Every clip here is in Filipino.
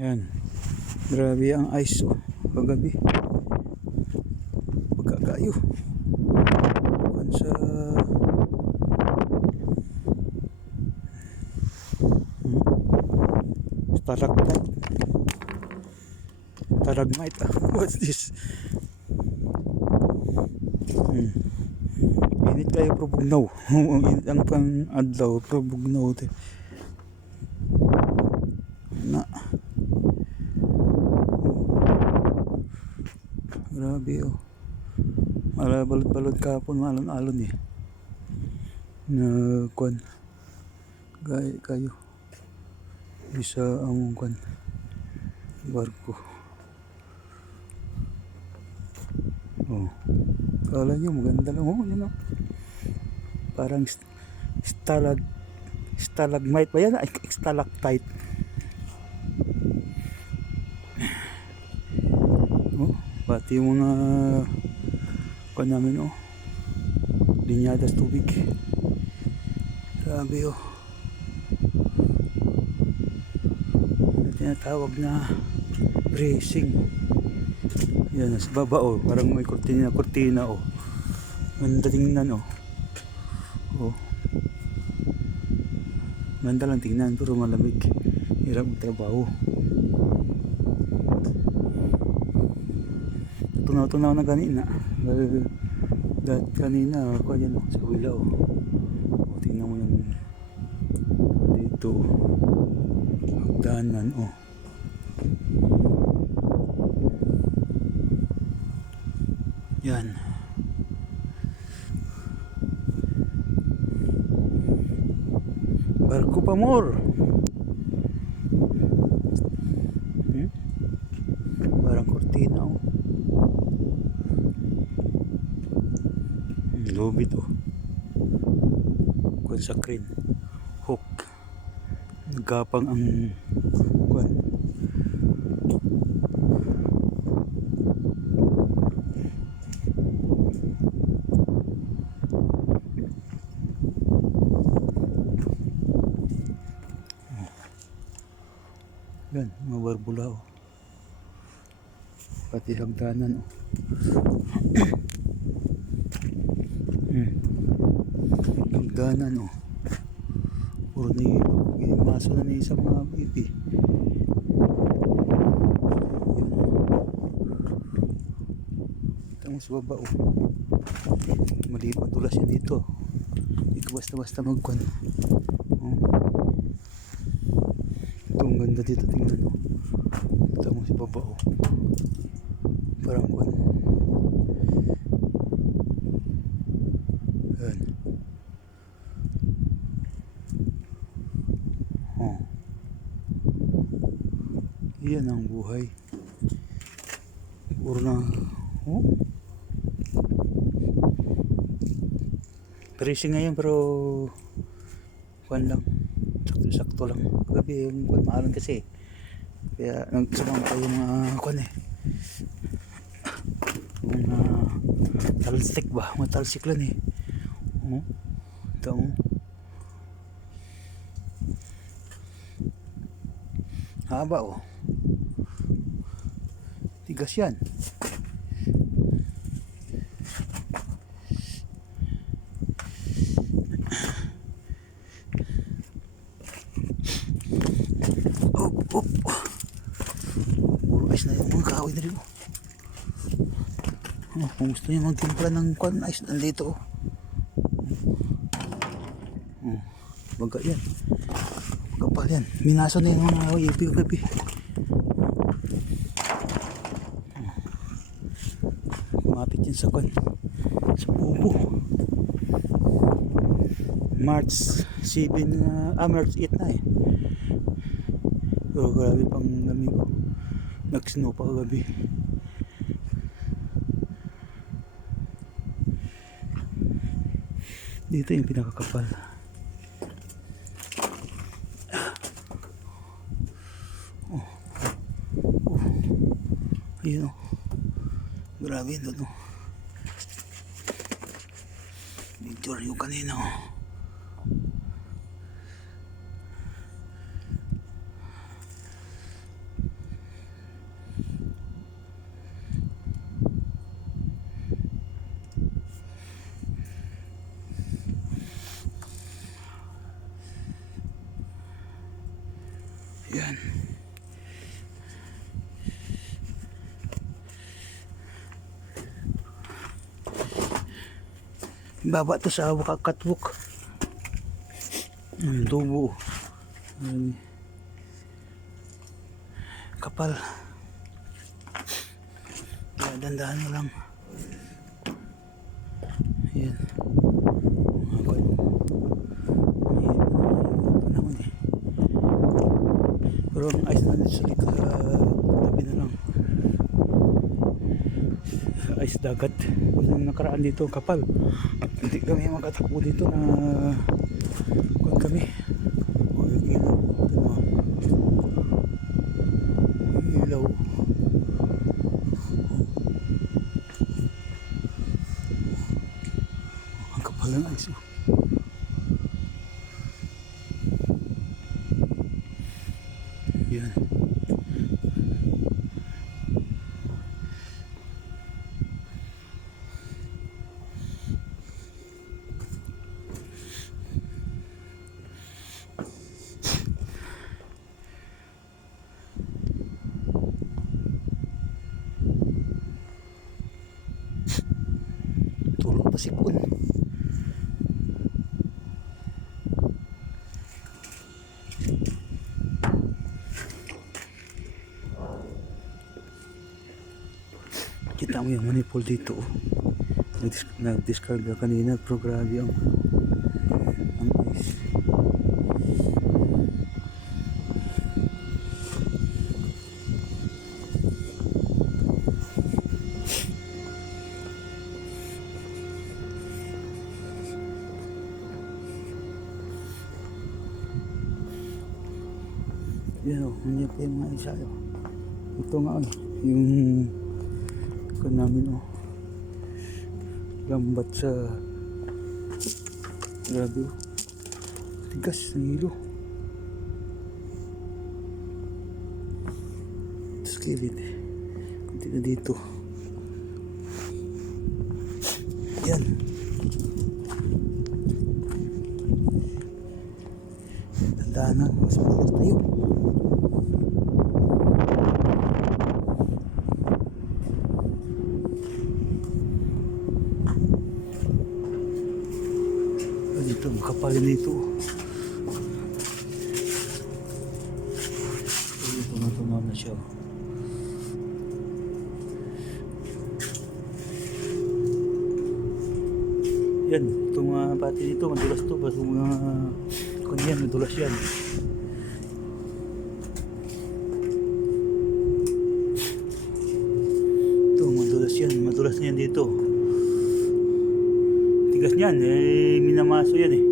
Yan. Grabe ang ice kagabi. Pagkakayo. Kan sa stalactite. Stalagmite. What's this? Init kayo pero bugnaw. Ang pang adlaw pero bugnaw. Na. Grabe balot-balot kapon, alon-alon na kwan kayo bisa ang kwan barko. Kala nyo maganda lang yun parang stalagmite ba yan? Stalactite. Pati yung mga kwan namin linyadas tubig. Grabe tinatawag na bracing. Yan sa baba parang may kurtina ganda tingnan ganda lang tingnan pero malamig, hirap magtrabaho. Tunaw na ganina kanina ako yan sa wila tingnan mo yung dito hagdanan yan. Barko pa more. Parang kurtina lubid kung sa crane hook nagapang ang kwan. Yan mga barbula pati hagdanan hagdanan puro na maso na sa mga baby. Ito sa baba maliit madulas yan dito basta magkwan ito ang ganda dito tingnan ito mo sa baba parang kwan yan ang buhay puro na pricing ngayon pero kwan lang sakto lang gabi yung kwan maalan kasi kaya nagsumang pa yung mga kwan yung talsik ba mga talsik lang ito haba tigas yan puro ice na yung mga kahoy na rin kung gusto nyo magtimpla ng kwan ice nandito baga yan kapal yan minaso na yung mga ipi kumapit yan sa kwan sa bubo. March 7 March 8 na pero grabe pang lamig nag-snow pa kagabi. Dito yung pinakakapal ayun grabe doon picture yung kanina Yan. Baba to sa catwalk. Yung tubo. Yan. Kapal. Kaya dandahan mo lang. Yan. Mga ganun. Panahon eh. Pero ang ice na dito sa tabi na lang. Ice dagat. Yung nakaraan dito kapal. Hindi kami makatakbo dito na kung kami. O yung ilaw. Yung ilaw. Ang kapal ng ice. Yan. Tulog pa si Pun. Kita mo yung manifold dito. Nag-discarga kanina pero grabe ang ice. Yan o, hindi pa yung mga isa. Ito nga o, yung kan namin o. Lambat sa grabe o. Tigas ng hilo. Tapos kilid. Kunti na dito. Yan. Tandaan na, mas matagal tayo. Dito, makapalin dito. Tumaw na siya. Yan, itong mga pati dito, madulas to. Basta mga kanyan, madulas yan. Ito, madulas na yan dito. Tigas niyan, minamaso yan eh.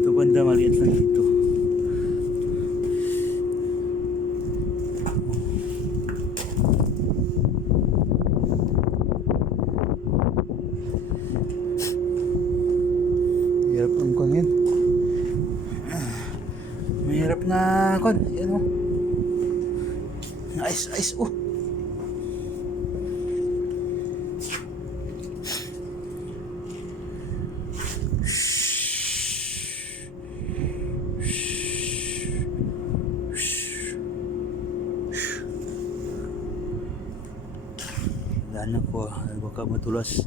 Ito banda, maliit lang dito. Hirap ang kon yan. Mahirap na kon, yan o. Ice oh. Daan ko, baka madulas.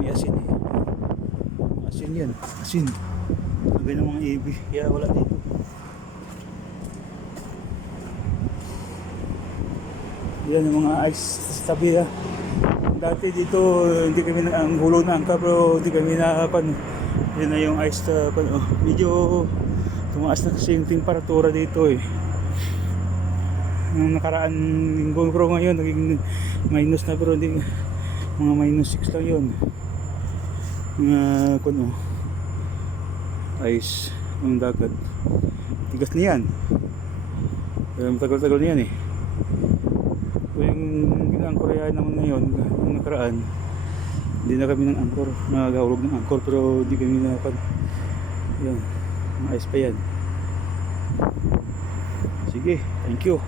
May asin eh. Asin yan, asin. Sabi ng mga ibi, kaya wala dito. Yan yung mga ice sa tabi ha. Dati dito hindi kami ang gulo na angka pero hindi kami nakapan. Yan na yung ice medyo tumaas na kasi yung temperatura dito eh. Nung nakaraan linggo pero ngayon naging minus na pero hindi mga minus 6 lang yun. Mga ice ng dagat. Tigas na yan. Matagal-tagal na yan eh. Yung ginangkorean naman ngayon nung nakaraan hindi na kami ng angkor, nagahulog ng angkor pero hindi kami yan, mga ice pa yan. Sige, thank you.